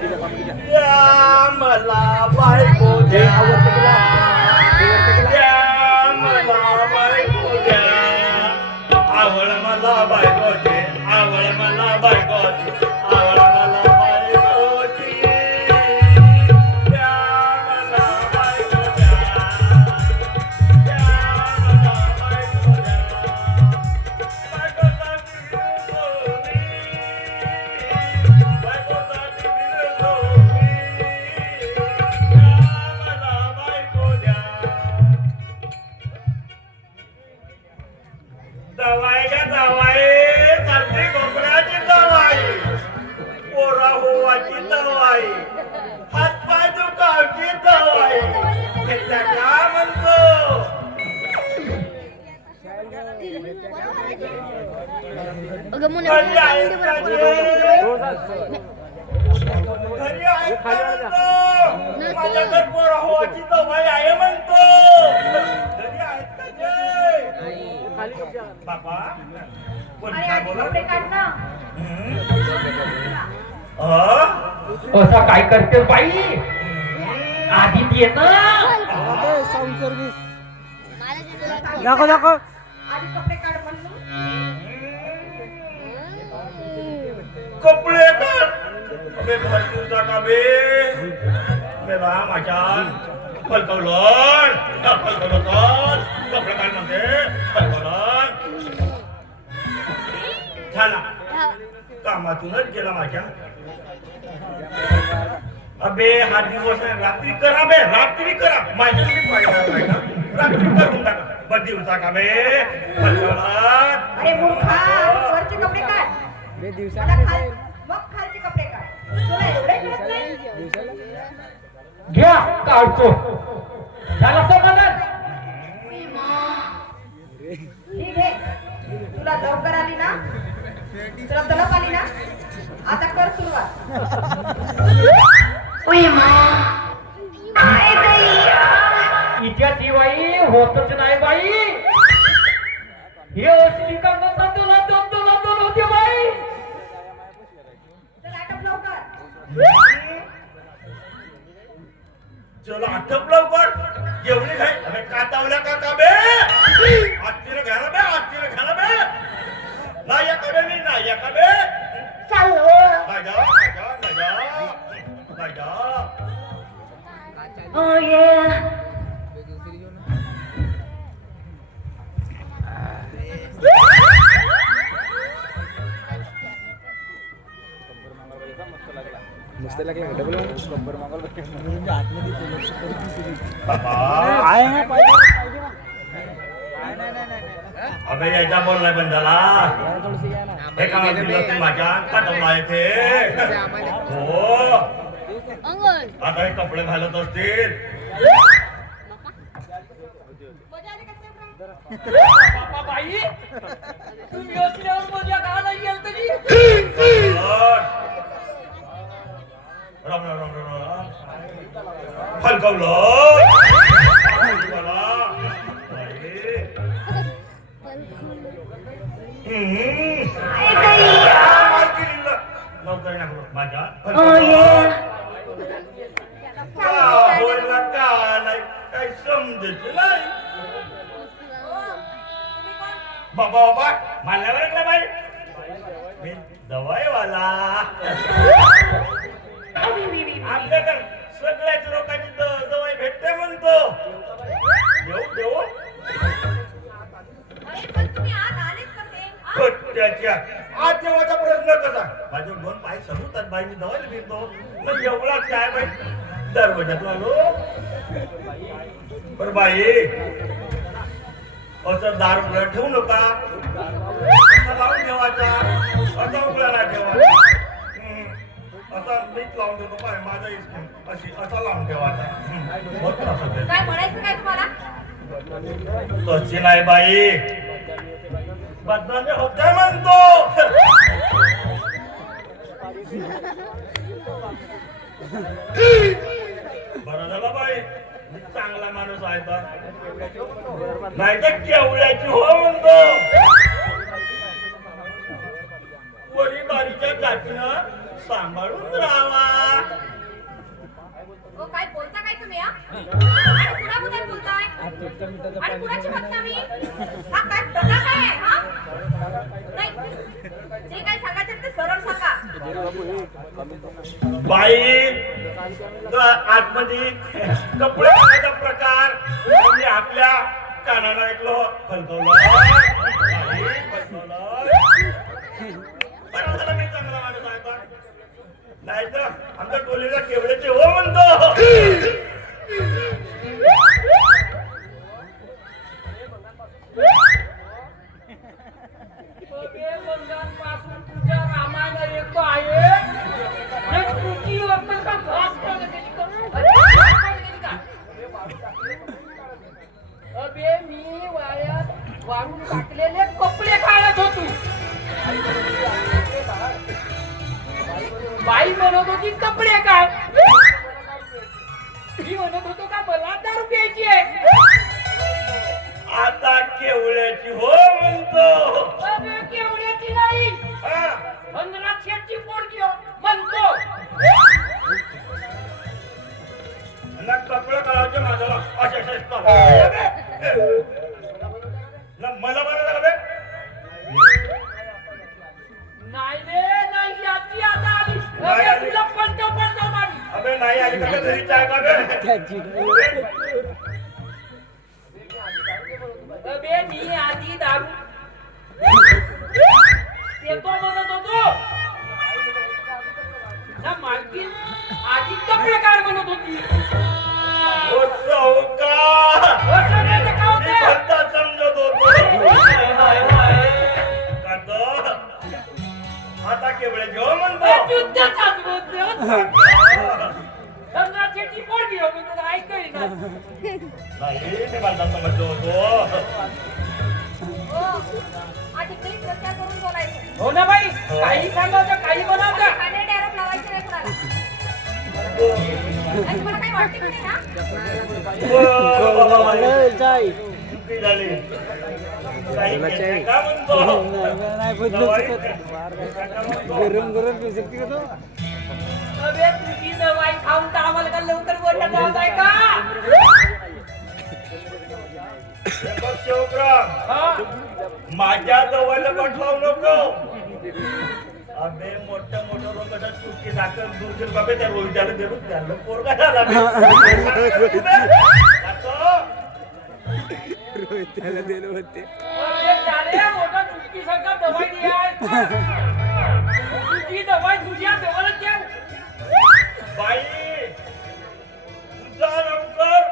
द्या मला बायको द्या, द्या मला बायको द्या, आवड मला बायको दे, आवड मला बायको दे, आवड मला बायको दे, द्या मला बायको द्या, द्या मला बायको द्या, बायकोसाठी फिरतो मी, बायकोसाठी फिरतो मी, द्या मला बायको द्या. दवाई घ्या दवाई, सर्दी खोकल्याची दवाई, पोरा होवाची दवाई, हातपाय दुखावची दवाई, त्याच्या काय म्हणतो? घरी आहेत का जे? घरी आहेत का म्हणतो? माझ्याकडे पोरा होवाची दवाई आहे म्हणतो. घरी आहेत का जे? बाबा कोण काय बोला? असं काय करते बाई? आधी येत साऊंड सर्व्हिस दाखव दाखव. आधी कपडे काढ म्हणून. कपडे काढ अबे भर दिवसा बे मेला माझ्या फलकवलं कपडे काढ म्हणते फलकवलं झाला कामातूनच गेला माझ्या. अबे हा दिवस आहे रात्री करा बे रात्री करा माझ्यासाठी फायदा रात्री करून टाका बस दिवसा का बे फलकवलं. अरे मूर्खा, वरचे कपडे काढ. बे मला दिवसाला मग खालचे कपडे काढ. तुला एवढे कळत नाही? घ्या काढतो. झाला समाधान? ठीक आहे. तुला लवकर आली ना, तुला तलप आली ना, आता कर सुरुवात. इच्या शिवाई होतच नाही बाई. हे असली का म्हणता तुला दोन होते बाई. चल आटप लवकर. चला आठप लवकर जेवणी खाय अबे कातावल्या का बे आत्तीला घ्यायला बे आत्तीला घ्यायला बे नाही या का बे मी नाही या का बे नाही जा नाही जा नाही जा. मस्त लागला डबल कंबर मागवलं आतमध्ये बाबा आहे ना पाहिजे अबे यायचा बोललाय पण झाला थोडंसं घ्या ना. हे का माझी माझ्या कातवला येते हो आता हे कपडे घालत असतील. बाबा बाई तुम्ही असल्यावर मजा का नाही गेल तरी. राम राम राम राम फलकवलं लवकर टाकलो माझ्या का नाही काही समजत नाही. बाबा बाबा मानल्यावर का बाई मी दवाईवाला आपल्याकडे सगळ्याच लोकांची दवाई भेटते म्हणतो. देऊ देऊ त्याच्या आज जेव्हाचा प्रश्न कसा माझे दोन पाय समजतात बाई मी दवाईला फिरतो मग एवढाच काय बाई दरवाजात आलो बरं बाई असं दार उघडा ठेवू नका असा लावून ठेवायचा असा उघडा नाही ठेवायचा असा मीच लावून देतो पाय माझा इस्कून अशी असा लावून ठेवायचा होत नसत काय म्हणायचं काय तुम्हाला? तशी नाही बाई बदनामी होते म्हणतो. बरं झालं बाई चांगला माणूस आहे तर नाही तर केवळ्याची हो म्हणतो. वरी बारीच्या जातीनं सांभाळून राहावा. कुणाबद्दल बोलताय? आणि कुणाची बदनामी? हा काय प्रकार काय आहे हा? नाही, जे काय सांगायचं ते सरळ सांगा. बाई आतमध्ये कपडे घालायचा प्रकार म्हणजे आपल्या कानाला ऐकलो फलकवलं मी चांगला माणूस आहे का नाही तर आमच्या टोलीला केवढ्याचे हो म्हणतो. पासून तुझ्या रामायण येतो आहे तुझी अक्कल का घास खायला गेली का? अबे मी वाळ्यात वाळून टाकलेले कपडे काढत होतो. बाई म्हणत होती कपडे काढ. मी म्हणत होतो का मला दारू प्यायची आहे. आता केवळ्याची हो म्हणतो. अबे केवढ्याची नाही हा. 1500ची पोरगी हो म्हणतो. ना कपडे काढायचे माझ्याला असे मला बरं बे नाही रे नाही याची आता आली. नाही अबे आली. तुला पलटव मारी. अबे नाही आली का घरी चाय का बे अबे मी आधी दारू येतो म्हणत होतो ना मालकीन आधी कपडे काढ म्हणत होती. ओ चौका असं नाही तर काय मी होतं? भलता समजत होतो का तो? आता केवळ घेऊ म्हणतो. युद्ध चालू होतं. 1500ची पोरगी हो म्हणतो ऐकही ना. नाही मी भलता समजतो होतो. हो, आधी काही प्रचार करून बोलायचं. हो ना बाई काही सांगायचं काही बनवतं. खाणे डायरेक्ट लावायचे नाही कुणाला. आणि तुम्हाला काही वाटते का नाही, हा? चाय चुकी झाली. काही घेतलं का म्हणतो? नाही बदलू शकत. गरम गरम पिऊ शकते का तो? अबे तुझी दवाई खाऊन तर आम्हाला का लवकर वर जात आहे का? हे बघ शिवराम, हा? माझ्या जवळ पाठवू नको. अबे मोठं मोठं लोक चुटकी साखर दूर बाबे त्या रोहित्याला देऊ त्याला पोरगा झाला बे. आता त्याला दिलं होते. अबे झाले मोठा तुझी सगळं दवाई द्या. तुझी दवाई तुझ्या जवळच द्या. बाई तुझा लवकर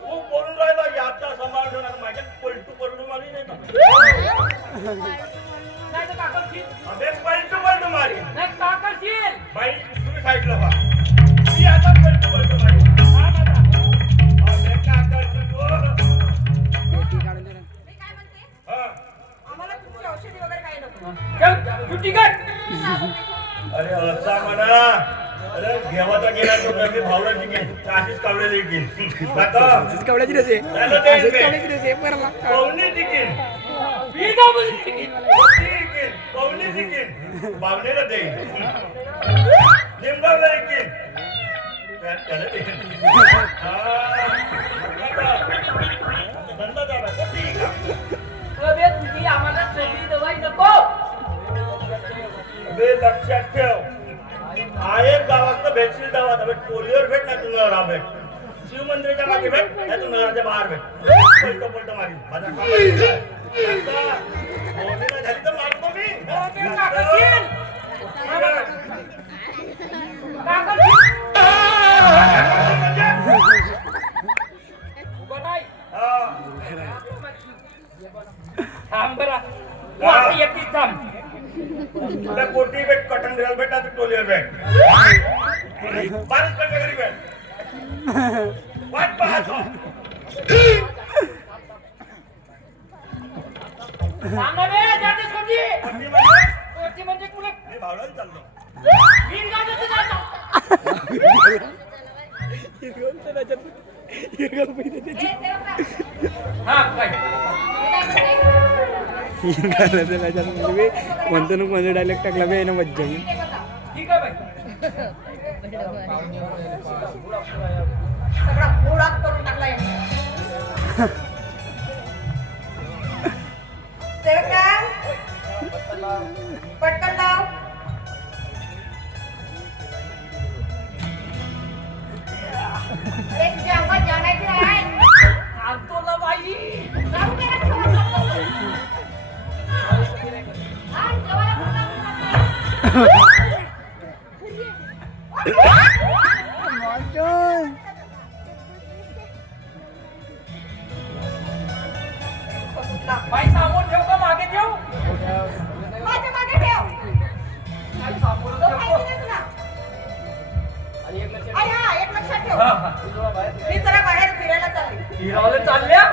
तू बोलून राहिला याचा समावेश होणार माझ्या पलटू मारी नाही का? नाही तर का करशील? अबे पलटू मारी नाही का करशील? बाई तुम्ही साईडला व्हा. मी आता पलटू मारी हा दादा. अबे का करशील तू? पेटी काढून दे ना. मी काय म्हणते? हा. आम्हाला तुमची औषधी वगैरे काही नको. चल सुट्टी कर. अरे असा म्हणा. अरे घेवाचा गेला तो मी भावडाची घेईन अशीच कावलेली घेईन आता कावड्याची रसे त्याला ते कावड्याची रसे परला पाहुणे टिकीन मी जाऊ बोलते की. टिकीन पाहुणे टिकीन पाहुणेला देईन लिंबावला टिकीन त्याला देईन धंदा झाला तर ठीक आहे. अबे तुझी आम्हाला सगळी दवाई नको. बे लक्षात ठेव आहे गावात भेटशील गावात टोलीवर भेट नाही तुला राह भेट शिवमंदिराच्या मागे भेट नाही तू नगराच्या बाहेर भेट पलट मारी माझा काम झाली तर मारतो मी अबे का करशील? का करशील? उभं नाही. थांब बरा. तू आता एकटीच थांब. तुला कोटी भेट कटन दिराला भेट नाही टोलीवर भेट बारीक कटल्या घरी भेट वाट पाहतो सांग ना रे जाते सोडी. कोटी म्हणजे सोडी म्हणजे कुठे? मी भावडाला चाललो वीर गावात जातो. ए, सेवकराव, हा काय? कोणतं ना कोणतं डायलेक्ट टाकला बे ना मज्जा येईल. ते बघा. ठीक आहे बाई. सगळा मूड ऑफ करून टाकला याने. सेवकराव, पटकन लाव. अरे तुझ्या अंगात जाण्याची आहे. आणतो ना बाई. जाऊ दे ना सगळं खाऊ. हा, जेवायला कोण लागलं? बाई सामोर ठेव का मागे ठेव? माझ्या मागे ठेव. बाई सामोर तो ठेव माहिती का? नाही तुला. आणि एक लक्षात आई, हा, एक लक्षात ठेव. हा, हा. मी जरा बाहेर फिरायला चालले. हिरावले चालल्या आई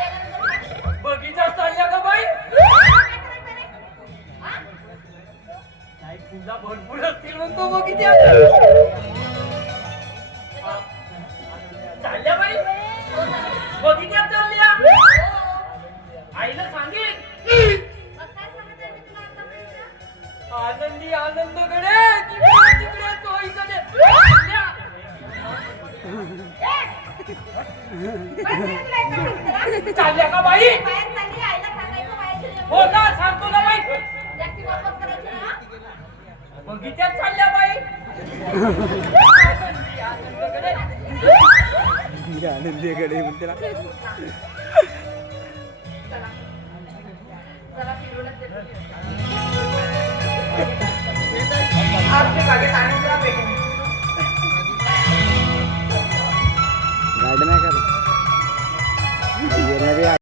आल्यानंतर काय? बगीचा चालल्या का बाई? काय करायचं रे? हा? नाही तुझा भरपूर असतील मग तो बगीचा चालल्या बाई बगीच्यात चालल्या आईला सांगेन मग काय सांगत आहे मी तुला आतापर्यंत? आनंदी आनंदकडे तिकडे तिकडे चोहीकडे चालल्या. बस रे, तुला एकदा सांगितलं ना? चालल्या का बाई? बाहेर चालली, आईला सांगायचं बाहेर गेली. हो ना सांगतो ना बाई जास्ती वापस करायची नाही, हा? बगीच्यात चालल्या बाई आनंदी आनंदकडे आनंदीकडे म्हणते ना. चला. चला फिरूनच येतो. आज मी बागेत आनंद